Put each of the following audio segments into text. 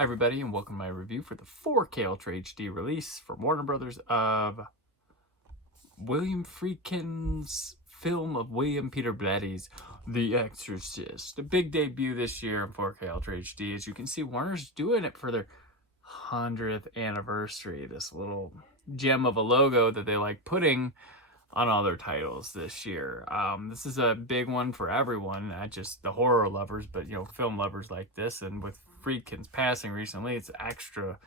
Hi everybody, and welcome to my review for the 4K Ultra HD release from Warner Bros of William Friedkin's film of William Peter Blatty's The Exorcist. A big debut this year in 4K Ultra HD. As you can see, Warner's doing it for their 100th anniversary. This little gem of a logo that they like putting on all their titles this year. This is a big one for everyone, not just the horror lovers, but film lovers like this. And with Friedkin's passing recently, it's extra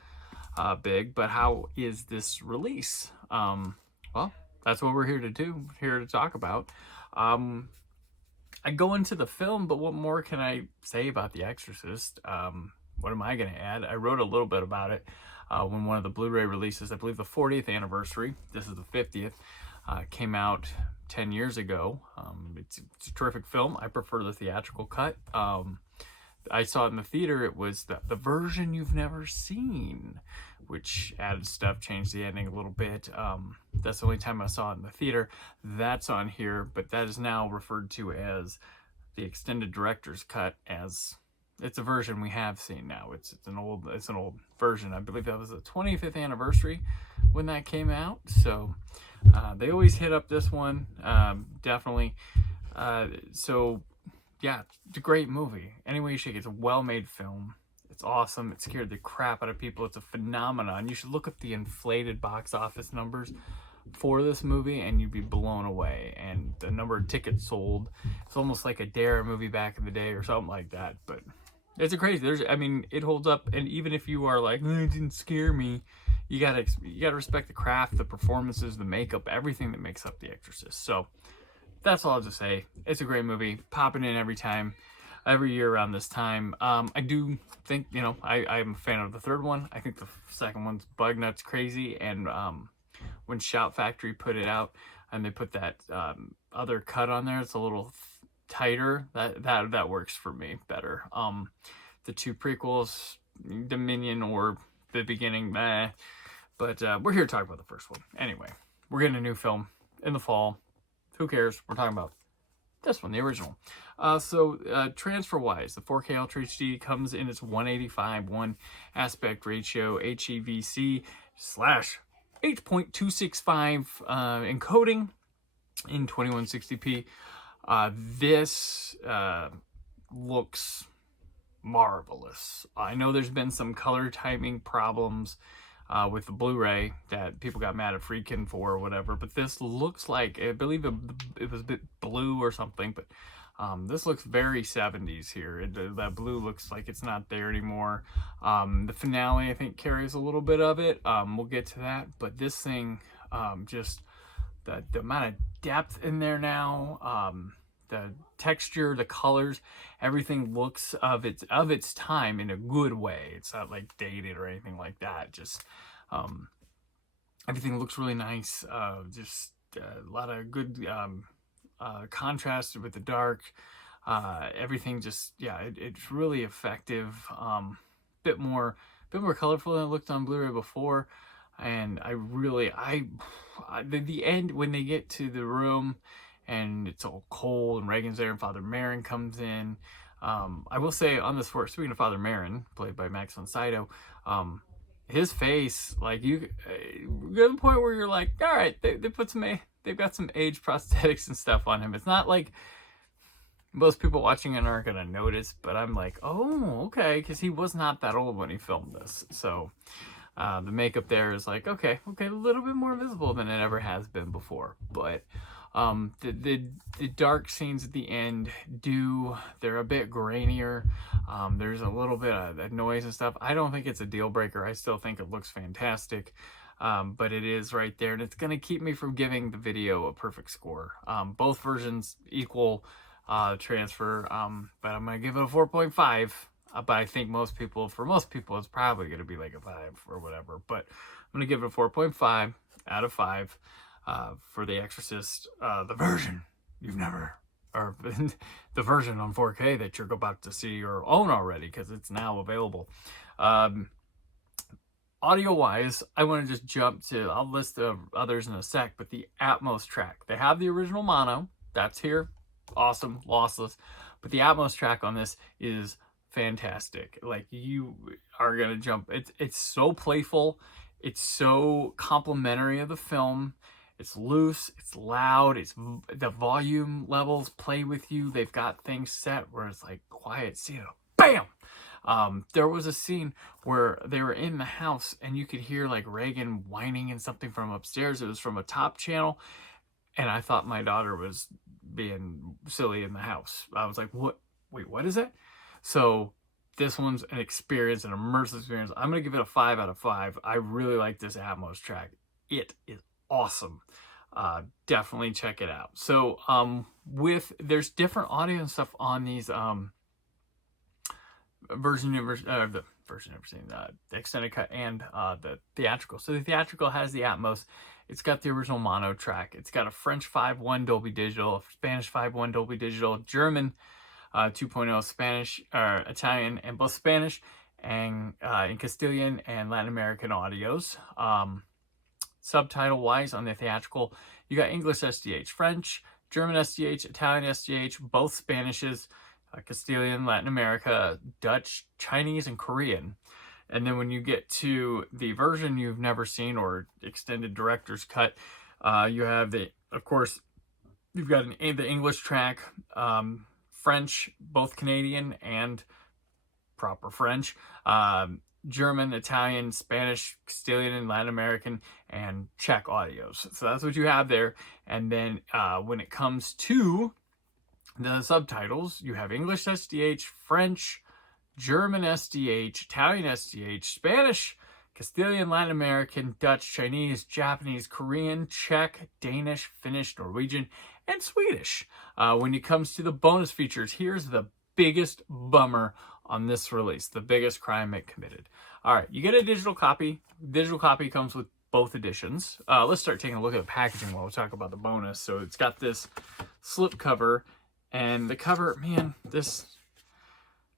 big. But how is this release? Well, that's what we're here to do, here to talk about. I go into the film, but what more can I say about The Exorcist? What am I going to add? I wrote a little bit about it when one of the Blu-ray releases, I believe the 40th anniversary, this is the 50th, came out 10 years ago. It's a terrific film. I prefer the theatrical cut. I saw it in the theater. It was the version you've never seen, which added stuff, changed the ending a little bit. That's the only time I saw it in the theater. That's on here, but that is now referred to as the extended director's cut, as it's a version we have seen now. It's an old version. I believe that was the 25th anniversary when that came out. So they always hit up this one, definitely. So yeah, it's a great movie. Any way you shake it, it's a well-made film. It's awesome. It scared the crap out of people. It's a phenomenon. You should look up the inflated box office numbers for this movie and you'd be blown away. And the number of tickets sold, it's almost like a Dare movie back in the day or something like that. But it's a crazy. It holds up. And even if you are like, it didn't scare me, you gotta respect the craft, the performances, the makeup, everything that makes up The Exorcist. So that's all I'll just say. It's a great movie, popping in every year around this time. I do think, I'm a fan of the third one. I think the second one's bug nuts crazy. And when Shout Factory put it out and they put that other cut on there, it's a little tighter. That works for me better. The two prequels, Dominion or the beginning, meh. But we're here to talk about the first one. Anyway, we're getting a new film in the fall. Who cares? We're talking about this one, the original. Transfer-wise, the 4K Ultra HD comes in its 185:1 aspect ratio HEVC / 8.265 encoding in 2160p. This looks marvelous. I know there's been some color timing problems with the Blu-ray that people got mad at Friedkin for or whatever, but this looks like, I believe it was a bit blue or something, but this looks very 70s here. That blue looks like it's not there anymore. The finale, I think, carries a little bit of it. We'll get to that, but this thing, just the amount of depth in there now, the texture, the colors, everything looks of its time in a good way. It's not like dated or anything like that. Just everything looks really nice. Just a lot of good contrast with the dark. Everything just, yeah, it's really effective. Bit more colorful than it looked on Blu-ray before. And the end when they get to the room and it's all cold and Reagan's there and Father Marin comes in. I will say on this first, speaking of Father Marin, played by Max von Sydow, his face, like you get to the point where you're like, all right, they've got some age prosthetics and stuff on him. It's not like most people watching it aren't gonna notice, but I'm like, oh, okay, because he was not that old when he filmed this. So the makeup there is like, okay, a little bit more visible than it ever has been before. But the dark scenes at the end they're a bit grainier. There's a little bit of noise and stuff. I don't think it's a deal breaker. I still think it looks fantastic. But it is right there, and it's going to keep me from giving the video a perfect score. Both versions equal transfer, but I'm going to give it a 4.5. But I think for most people, it's probably going to be like a 5 or whatever. But I'm going to give it a 4.5 out of 5. For The Exorcist, the version you've never, or the version on 4K that you're about to see or own already, because it's now available. Audio-wise, I want to just jump to, I'll list the others in a sec, but the Atmos track. They have the original mono, that's here, awesome, lossless, but the Atmos track on this is fantastic. Like, you are gonna jump. It's so playful. It's so complimentary of the film. It's loose. It's loud. The volume levels play with you. They've got things set where it's like quiet scene. Bam. There was a scene where they were in the house and you could hear like Reagan whining and something from upstairs. It was from a top channel. And I thought my daughter was being silly in the house. I was like, what? Wait, what is it? So this one's an experience, an immersive experience. I'm going to give it a 5 out of 5. I really like this Atmos track. It is awesome. Definitely check it out. So there's different audio and stuff on these the extended cut and the theatrical. So the theatrical has the Atmos. It's got the original mono track. It's got a French 5.1 Dolby Digital, a Spanish 5.1 Dolby Digital, German 2.0, Spanish, Italian, and both Spanish and in Castilian and Latin American audios. Subtitle-wise on the theatrical, you got English SDH, French, German SDH, Italian SDH, both Spanishes, Castilian, Latin America, Dutch, Chinese, and Korean. And then when you get to the version you've never seen or extended director's cut, you have of course, you've got the English track, French, both Canadian and proper French, German, Italian, Spanish, Castilian, and Latin American, and Czech audios. So that's what you have there. And then when it comes to the subtitles, you have English SDH, French, German SDH, Italian SDH, Spanish, Castilian, Latin American, Dutch, Chinese, Japanese, Korean, Czech, Danish, Finnish, Norwegian, and Swedish. When it comes to the bonus features, here's the biggest bummer on this release, the biggest crime it committed. All right, you get a digital copy. Digital copy comes with both editions. Let's start taking a look at the packaging while we talk about the bonus. So it's got this slip cover, and the cover, man,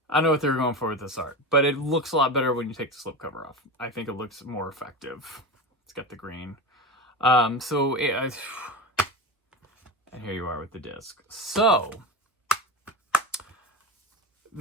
I know what they were going for with this art, but it looks a lot better when you take the slip cover off. I think it looks more effective. It's got the green. And here you are with the disc. So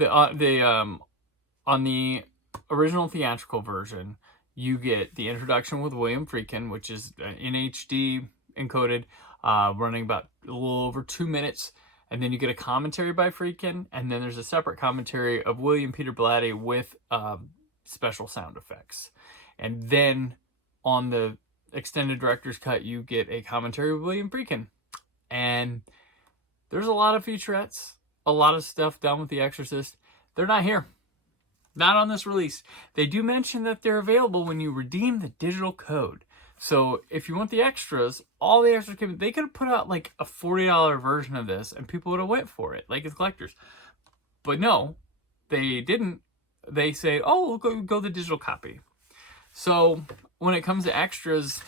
on the original theatrical version, you get the introduction with William Friedkin, which is in HD encoded, running about a little over 2 minutes. And then you get a commentary by Friedkin, and then there's a separate commentary of William Peter Blatty with special sound effects. And then on the extended director's cut, you get a commentary with William Friedkin. And there's a lot of featurettes, a lot of stuff done with The Exorcist. They're not here. Not on this release. They do mention that they're available when you redeem the digital code. So if you want the extras, all the extras they could have put out like a $40 version of this and people would have went for it, like as collectors. But no, they didn't. They say, oh, go the digital copy. So when it comes to extras,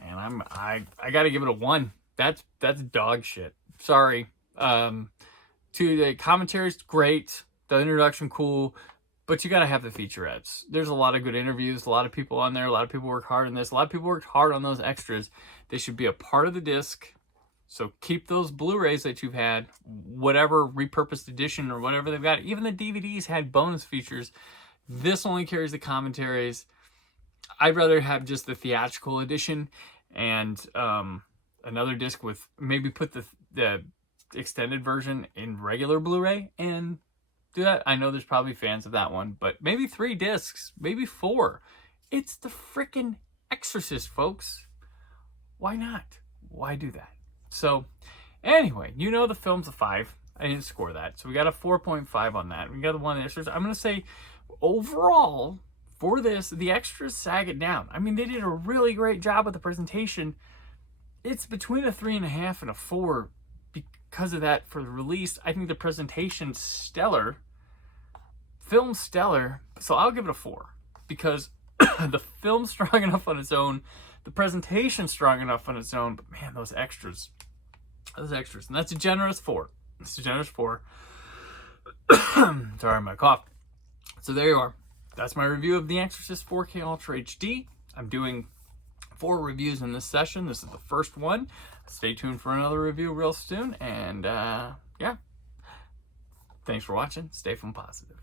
man, I gotta give it a 1. That's dog shit. Sorry. To the commentary's great, the introduction cool, but you gotta have the featurettes. There's a lot of good interviews, a lot of people on there, a lot of people work hard on this, a lot of people worked hard on those extras. They should be a part of the disc. So keep those Blu-rays that you've had, whatever repurposed edition or whatever they've got. Even the DVDs had bonus features. This only carries the commentaries. I'd rather have just the theatrical edition and another disc with, maybe put the extended version in regular Blu-ray and do that. I know there's probably fans of that one, but maybe 3 discs, maybe 4. It's the freaking Exorcist, folks. Why not? Why do that? So anyway, you know the film's a 5. I didn't score that. So we got a 4.5 on that. We got the one extras. I'm going to say overall for this, the extras sag it down. I mean, they did a really great job with the presentation. It's between a 3.5 and a 4 because of that for the release. I think the presentation's stellar. Film's stellar. So I'll give it a 4 because the film's strong enough on its own. The presentation's strong enough on its own. But man, those extras. And that's a generous 4. It's a generous 4. Sorry, my cough. So there you are. That's my review of The Exorcist 4K Ultra HD. I'm doing 4 reviews in this session. This is the first one. Stay tuned for another review real soon. And yeah, Thanks for watching. Stay film positive.